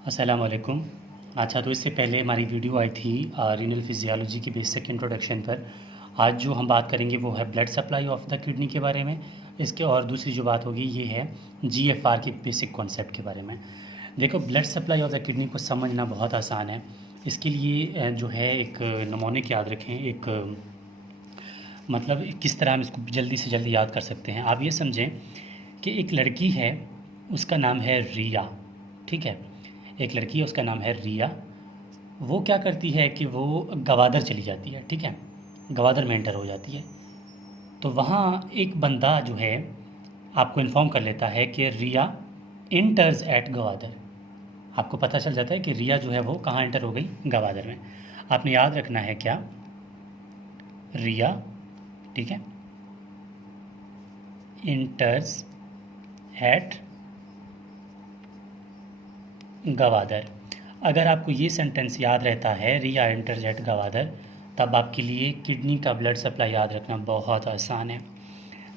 अस्सलाम वालेकुम। अच्छा, तो इससे पहले हमारी वीडियो आई थी रीनल फिजियोलॉजी की बेसिक इंट्रोडक्शन पर। आज जो हम बात करेंगे वो है blood supply of the kidney के बारे में। इसके और दूसरी जो बात होगी ये है जीएफआर की बेसिक कॉन्सेप्ट के बारे में। देखो, blood supply of the kidney को समझना बहुत आसान है। इसके लिए जो है एक नमूनिक याद रखें, एक मतलब किस तरह हम इसको जल्दी से जल्दी याद कर सकते हैं। आप ये समझें कि एक लड़की है, उसका नाम है रिया। ठीक है, एक लड़की है, उसका नाम है रिया। वो क्या करती है कि वो गवादर चली जाती है। ठीक है, गवादर में एंटर हो जाती है। तो वहाँ एक बंदा जो है आपको इन्फॉर्म कर लेता है कि रिया इंटर्स एट गवादर। आपको पता चल जाता है कि रिया जो है वो कहाँ एंटर हो गई, गवादर में। आपने याद रखना है क्या, रिया, ठीक है, इंटर्स एट गवादर। अगर आपको ये सेंटेंस याद रहता है, रिया एंटर्स एट गवादर, तब आपके लिए किडनी का ब्लड सप्लाई याद रखना बहुत आसान है।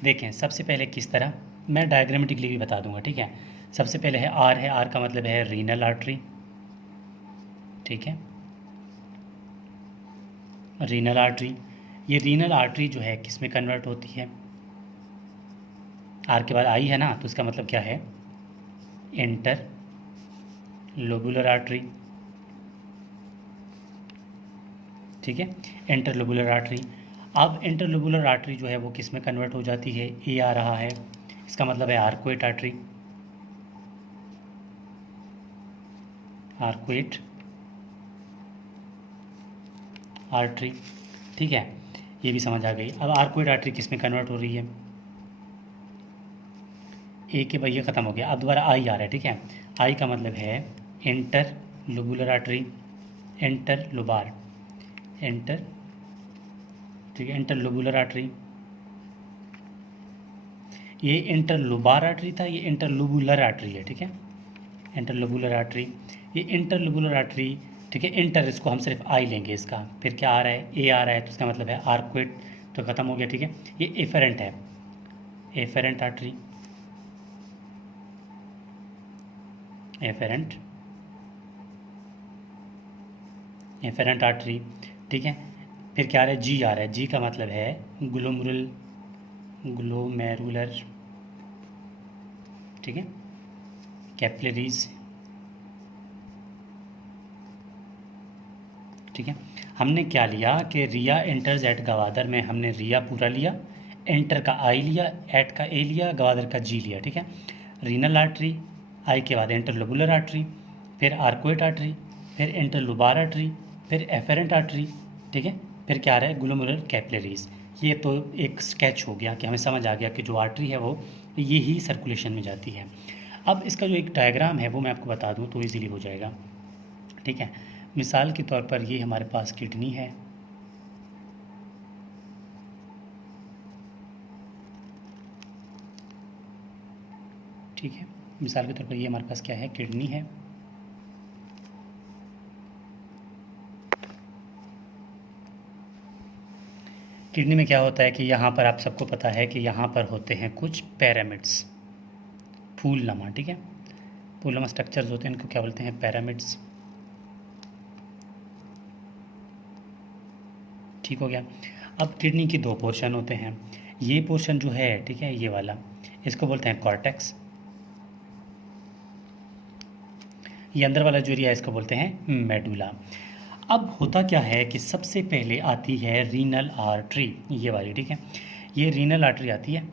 देखें, सबसे पहले किस तरह, मैं डायग्रामेटिकली भी बता दूंगा। ठीक है, सबसे पहले है आर का मतलब है रीनल आर्टरी। ठीक है, रीनल आर्टरी। ये रीनल आर्टरी जो है किस में कन्वर्ट होती है, आर के बाद आई है ना, तो इसका मतलब क्या है, इंटर लोबुलर आर्टरी। ठीक है, इंटरलोबुलर आर्टरी। अब इंटरलोबुलर आर्टरी जो है वो किस में कन्वर्ट हो जाती है, ए आ रहा है, इसका मतलब है आर्कुएट आर्टरी। आर्कुएट आर्टरी, ठीक है, ये भी समझ आ गई। अब आर्कुएट आर्टरी किस में कन्वर्ट हो रही है, ए के भाई ये ख़त्म हो गया, अब दोबारा आई आ रहा है। ठीक है, आई का मतलब है inter lobular artery, inter lobar, inter, ठीक है, इंटर लोबुलर आर्टरी। ये इंटर लोबार आर्टरी था, ये इंटर लोबुलर आर्टरी है। ठीक है, इंटर लोबुलर आर्टरी, ये इंटर लोबुलर आर्टरी। ठीक है, इंटर इसको हम सिर्फ आई लेंगे, इसका फिर क्या आ रहा है, ए आ रहा है, तो इसका मतलब है आर्कुएट, तो ख़त्म हो गया। ठीक है, ये एफेरेंट है, efferent artery, efferent, efferent artery. ठीक है, फिर क्या आ रहा है, जी आ रहा है, जी का मतलब है ग्लोमेरुल, ग्लोमेरुलर, ठीक है, कैपिलरीज। ठीक है, हमने क्या लिया कि रिया एंटर्स एट गवादर में हमने रिया पूरा लिया, एंटर का आई लिया, एट का ए लिया, गवादर का जी लिया। ठीक है, रीनल आर्टरी, आई के बाद इंटरलोबुलर आर्टरी, फिर आर्कुएट आर्टरी, फिर इंटरलोबार आर्टरी, फिर एफेरेंट आर्टरी। ठीक है, फिर क्या आ रहा है, ग्लोमेरुलर कैपिलरीज। ये तो एक स्केच हो गया कि हमें समझ आ गया कि जो आर्टरी है वो ये ही सर्कुलेशन में जाती है। अब इसका जो एक डायग्राम है वो मैं आपको बता दूं तो ईज़िली हो जाएगा। ठीक है, मिसाल के तौर पर ये हमारे पास किडनी है। ठीक है, मिसाल के तौर पर ये हमारे पास क्या है, किडनी है। किडनी में क्या होता है कि यहाँ पर आप सबको पता है कि यहाँ पर होते हैं कुछ पैरामिड्स, फूलनुमा। ठीक है, फूलनुमा स्ट्रक्चर्स होते हैं, इनको क्या बोलते हैं, पैरामिड्स। ठीक हो गया। अब किडनी के दो पोर्शन होते हैं, ये पोर्शन जो है, ठीक है, ये वाला, इसको बोलते हैं कॉर्टेक्स। ये अंदर वाला जो एरिया है इसको बोलते हैं मेडुला। अब होता क्या है कि सबसे पहले आती है रीनल आर्टरी, ये वाली। ठीक है, ये रीनल आर्टरी आती है,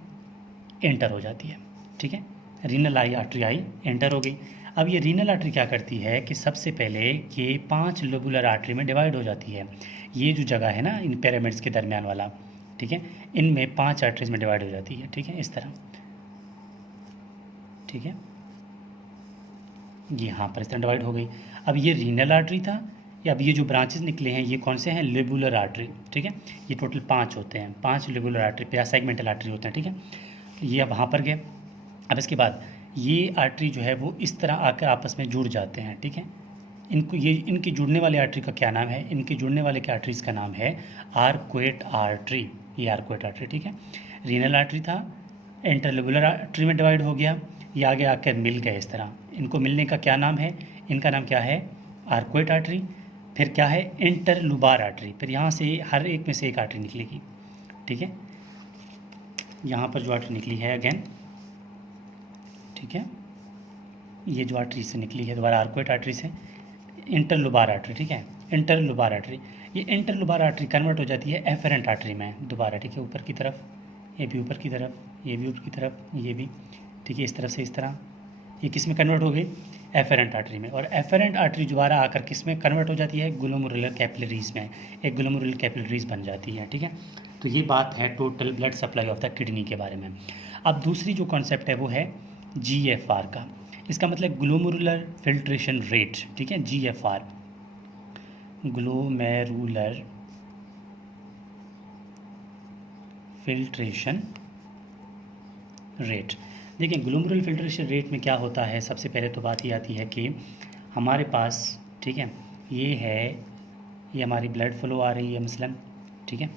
एंटर हो जाती है। ठीक है, रीनल आई आर्टरी आई, एंटर हो गई। अब ये रीनल आर्टरी क्या करती है कि सबसे पहले ये 5 लोबुलर आर्टरी में डिवाइड हो जाती है। ये जो जगह है ना इन पिरामिड्स के दरमियान वाला, ठीक है, इनमें 5 आर्टरीज में डिवाइड हो जाती है। ठीक है, इस तरह। ठीक है, ये यहाँ पर इस तरह डिवाइड हो गई। अब ये रीनल आर्टरी था, या अब ये जो ब्रांचेस निकले हैं ये कौन से हैं, लेबुलर आर्टरी। ठीक है, ये टोटल 5 होते हैं, 5 लेबुलर आर्टरी या सेगमेंटल आर्टरी होते हैं। ठीक है, ये अब वहाँ पर गए। अब इसके बाद ये आर्टरी जो है वो इस तरह आकर आपस में जुड़ जाते हैं। ठीक है, इनको ये इनके जुड़ने वाले आर्टरी का क्या नाम है, इनके जुड़ने वाले के आर्टरीज का नाम है आर्कुएट आर्टरी। ये आर्कुएट आर्टरी, ठीक है, रीनल आर्टरी था, इंटरलोबुलर आर्टरी में डिवाइड हो गया, ये आगे आकर मिल गए इस तरह। इनको मिलने का क्या नाम है? इनका नाम क्या है? Arcuate artery. फिर क्या है? इंटरलुबार आर्टरी। फिर यहाँ से हर एक में से एक आर्टरी निकलेगी, ठीक है। यहाँ पर जो आर्टरी निकली है अगेन, ठीक है, ये जो आर्टरी से निकली है दोबारा आर्कुएट आर्टरी से, इंटरलुबार आर्टरी, ठीक है, इंटरलुबार आर्टरी। ये इंटरलुबार आर्टरी कन्वर्ट हो जाती है एफरेंट आर्टरी में दोबारा, ठीक है, ऊपर की तरफ, ये भी ऊपर की तरफ, ये भी ऊपर की तरफ, ये भी, ठीक है, इस तरफ से इस तरह। ये किस में कन्वर्ट हो गई? एफरेंट आर्टरी में। और एफरेंट आर्टरी दोबारा आकर किस में कन्वर्ट हो जाती है? ग्लोमेरुलर कैपिलरीज में, एक ग्लोमेरुलर कैपिलरीज बन जाती है, ठीक है। तो ये बात है total blood supply of the kidney के बारे में। अब दूसरी जो कॉन्सेप्ट है वो है GFR का। इसका मतलब ग्लोमेरुलर फिल्ट्रेशन रेट, ठीक है, GFR, ग्लोमेरुलर फिल्ट्रेशन रेट। देखिए ग्लोमेरुलर फिल्ट्रेशन रेट में क्या होता है, सबसे पहले तो बात ये आती है कि हमारे पास, ठीक है, ये है, ये हमारी ब्लड फ्लो आ रही है मसलन, ठीक है।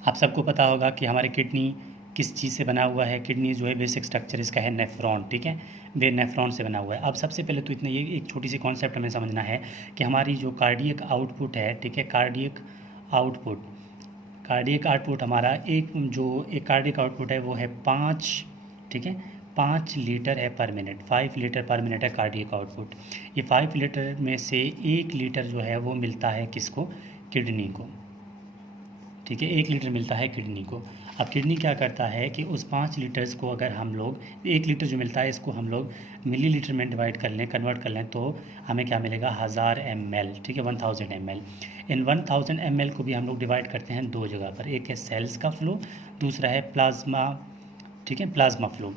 आप सबको पता होगा कि हमारी किडनी किस चीज़ से बना हुआ है। किडनी जो है बेसिक स्ट्रक्चर इसका है नेफ्रॉन, ठीक है, वे नेफ्रॉन से बना हुआ है। अब सबसे पहले तो इतना ये एक छोटी सी कॉन्सेप्ट हमें समझना है कि हमारी जो कार्डियक आउटपुट है, ठीक है, कार्डियक आउटपुट हमारा एक कार्डियक आउटपुट है वो है 5, ठीक है, 5 लीटर है पर मिनट, 5 लीटर पर मिनट है कार्डियक आउटपुट। ये 5 लीटर में से 1 लीटर जो है वो मिलता है किसको? किडनी को, ठीक है, 1 लीटर मिलता है किडनी को। अब किडनी क्या करता है कि उस 5 लीटर्स को अगर हम लोग 1 लीटर जो मिलता है इसको हम लोग मिलीलीटर में डिवाइड कर लें, कन्वर्ट कर लें, तो हमें क्या मिलेगा? 1000 ml, ठीक है, 1000 ml। इन 1000 ml को भी हम लोग डिवाइड करते हैं 2 जगह पर, एक है सेल्स का फ्लो, दूसरा है प्लाज्मा, ठीक है, प्लाज्मा फ्लो।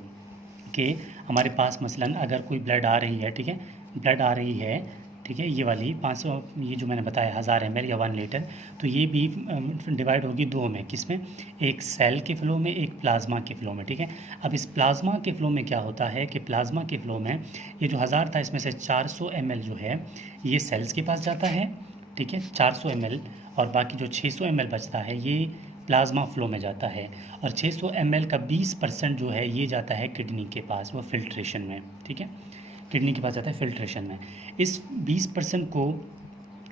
कि हमारे पास मसलन अगर कोई ब्लड आ रही है, ठीक है, ब्लड आ रही है, ठीक है, ये वाली 500, ये जो मैंने बताया 1000 ml या 1 लीटर, तो ये भी डिवाइड होगी 2 में, किस में? एक सेल के फ्लो में, एक प्लाज्मा के फ्लो में, ठीक है। अब इस प्लाज्मा के फ्लो में क्या होता है कि प्लाज्मा के फ्लो में ये जो 1000 था इसमें से 400 ml जो है ये सेल्स के पास जाता है, ठीक है, 400 ml, और बाकी जो 600 ml बचता है ये प्लाज्मा फ्लो में जाता है। और 600 ml का 20% जो है ये जाता है किडनी के पास, वो फिल्ट्रेशन में, ठीक है, किडनी के पास जाता है फिल्ट्रेशन में। इस 20% को,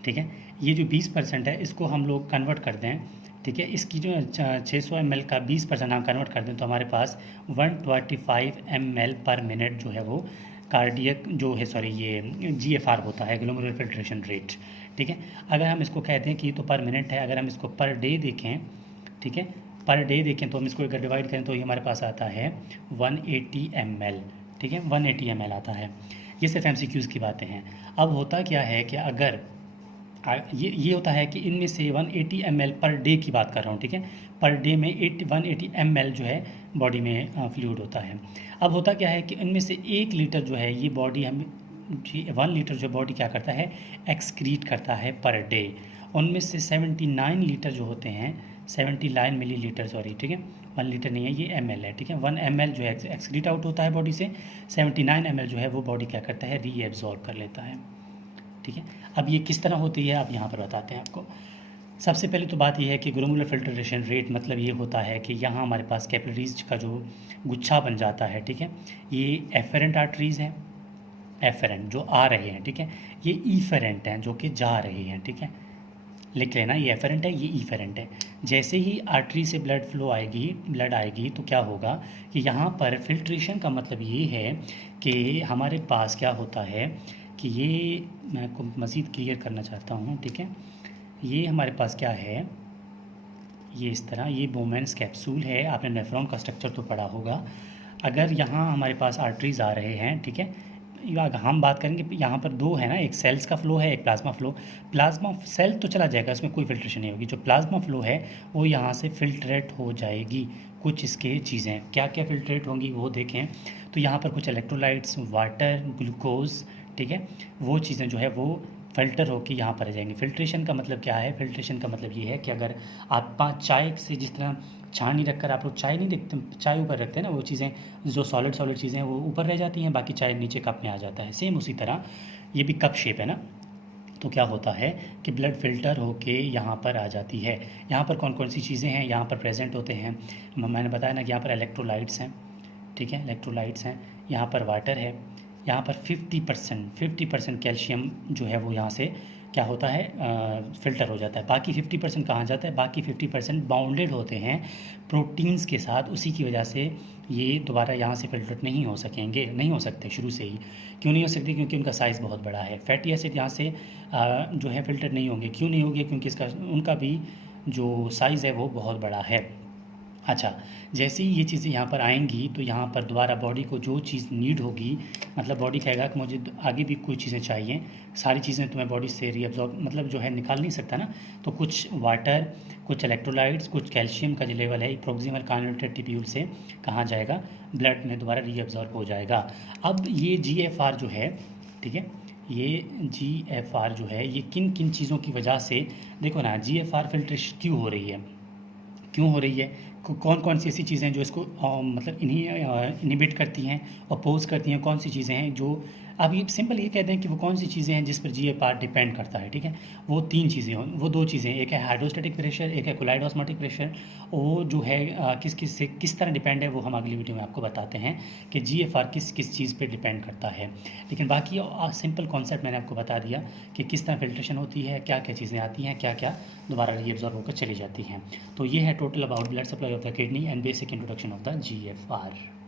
ठीक है, ये जो 20% है इसको हम लोग कन्वर्ट कर दें, ठीक है, इसकी जो 600 ml का 20% हम कन्वर्ट कर दें तो हमारे पास 125 ml पर मिनट जो है वो कार्डियक जो है, सॉरी, ये GFR होता है, ग्लोमेरुलर फिल्ट्रेशन रेट, ठीक है। अगर हम इसको कहते हैं कि ये तो पर मिनट है, अगर हम इसको पर डे देखें, ठीक है, पर डे देखें तो हम इसको अगर डिवाइड करें तो ये हमारे पास आता है 180 ml, ठीक है, 180 ml आता है। ये सिर्फ MCQs की बातें हैं। अब होता क्या है कि अगर ये होता है कि इनमें से 180 ml पर डे की बात कर रहा हूँ, ठीक है, पर डे में 180 ml जो है बॉडी में फ्लूइड होता है। अब होता क्या है कि इनमें से 1 लीटर जो है ये बॉडी हम 1 लीटर जो बॉडी क्या करता है? एक्सक्रीट करता है पर डे। उनमें से 79 लीटर जो होते हैं, 79 मिलीलीटर, सॉरी, ठीक है, 1 लीटर नहीं है, ये ml है, ठीक है, 1 ml जो है एक्सक्रीट आउट होता है बॉडी से, 79 ml जो है वो बॉडी क्या करता है? रीएब्जॉर्ब कर लेता है, ठीक है। अब ये किस तरह होती है, अब यहाँ पर बताते हैं आपको। सबसे पहले तो बात यह है कि ग्लोमेरुलर फिल्ट्रेशन रेट मतलब ये होता है कि यहाँ हमारे पास कैपिलरीज का जो गुच्छा बन जाता है, ठीक है, ये एफरेंट आर्टरीज़ हैं, एफरेंट जो आ रहे हैं, ठीक है, ये ईफेरेंट हैं जो कि जा रहे हैं, ठीक है, लिख लेना, ये एफरेंट है, ये ईफेरेंट है। जैसे ही आर्टरी से ब्लड आएगी तो क्या होगा कि यहाँ पर फिल्ट्रेशन का मतलब ये है कि हमारे पास क्या होता है कि ये, मैं आपको मज़ीद क्लियर करना चाहता हूँ, ठीक है, ये हमारे पास क्या है, ये इस तरह, ये बोमेंस कैप्सूल है, आपने नेफ्रॉन का स्ट्रक्चर तो पढ़ा होगा। अगर यहाँ हमारे पास आर्टरीज़ आ रहे हैं, ठीक है, हम बात करेंगे यहाँ पर 2 है ना, एक सेल्स का फ्लो है, एक प्लाज्मा फ्लो। प्लाज्मा सेल तो चला जाएगा, इसमें कोई फिल्ट्रेशन नहीं होगी। जो प्लाज्मा फ्लो है वो यहाँ से फिल्ट्रेट हो जाएगी। कुछ इसके चीज़ें क्या क्या फिल्ट्रेट होंगी वो देखें तो यहाँ पर कुछ इलेक्ट्रोलाइट्स, वाटर, ग्लूकोज, ठीक है, वो चीज़ें जो है वो फ़िल्टर होकर यहाँ पर आ जाएंगी। फिल्ट्रेशन का मतलब क्या है? फिल्ट्रेशन का मतलब ये है कि अगर आप चाय से जिस तरह छानी रखकर आप लोग चाय नहीं देखते, चाय ऊपर रखते हैं ना, वो चीज़ें जो सॉलिड चीज़ें हैं वो ऊपर रह जाती हैं, बाकी चाय नीचे कप में आ जाता है। सेम उसी तरह ये भी कप शेप है ना, तो क्या होता है कि ब्लड फ़िल्टर होके यहाँ पर आ जाती है। यहाँ पर कौन कौन सी चीज़ें हैं यहाँ पर प्रेजेंट होते हैं? मैंने बताया ना कि यहाँ पर इलेक्ट्रोलाइट्स हैं, ठीक है, इलेक्ट्रोलाइट्स हैं, यहाँ पर वाटर है, यहाँ पर 50% कैल्शियम जो है वो यहाँ से क्या होता है, फ़िल्टर हो जाता है। बाकी 50% कहाँ जाता है, बाकी 50% बाउंडेड होते हैं प्रोटीन्स के साथ, उसी की वजह से ये दोबारा यहाँ से फ़िल्टर नहीं हो सकेंगे, नहीं हो सकते शुरू से ही। क्यों नहीं हो सकते, क्योंकि उनका साइज़ बहुत बड़ा है। फैटी एसिड यहाँ से जो है फ़िल्टर नहीं होंगे। क्यों नहीं होंगे, क्योंकि इसका उनका भी जो साइज़ है वो बहुत बड़ा है। अच्छा, जैसे ही ये चीज़ें यहाँ पर आएंगी तो यहाँ पर दोबारा बॉडी को जो चीज़ नीड होगी, मतलब बॉडी कहेगा कि मुझे आगे भी कुछ चीज़ें चाहिए, सारी चीज़ें तो मैं बॉडी से रीअब्जॉर्ब मतलब जो है निकाल नहीं सकता ना, तो कुछ वाटर, कुछ इलेक्ट्रोलाइट्स, कुछ कैल्शियम का जो लेवल है प्रोक्सिमल कॉन्वर्टेड टिप्यूल से कहाँ जाएगा, ब्लड में दोबारा रीअब्जॉर्ब हो जाएगा। अब ये GFR जो है, ठीक है, ये GFR जो है ये किन किन चीज़ों की वजह से, देखो ना, GFR फिल्ट्रेशन क्यों हो रही है, क्यों हो रही है, कौन कौन सी ऐसी चीज़ें हैं जो इसको मतलब इनहिबिट करती हैं, अपोज करती हैं, कौन सी चीज़ें हैं जो, अब ये सिंपल ये कहते हैं कि वो कौन सी चीज़ें हैं जिस पर GFR डिपेंड करता है, ठीक है। वो 3 चीज़ें, वो 2 चीज़ें, एक है हाइड्रोस्टैटिक प्रेशर, एक है कोलाइड ऑस्मोटिक प्रेशर। वो जो है किस तरह डिपेंड है वो हम अगली वीडियो में आपको बताते हैं कि GFR किस किस चीज़ पर डिपेंड करता है। लेकिन बाकी सिंपल कॉन्सेप्ट मैंने आपको बता दिया कि किस तरह फिल्ट्रेशन होती है, क्या क्या चीज़ें आती हैं, क्या क्या दोबारा रीअब्जॉर्ब होकर चली जाती हैं। तो ये है total about blood supply of the kidney and basic introduction of the GFR।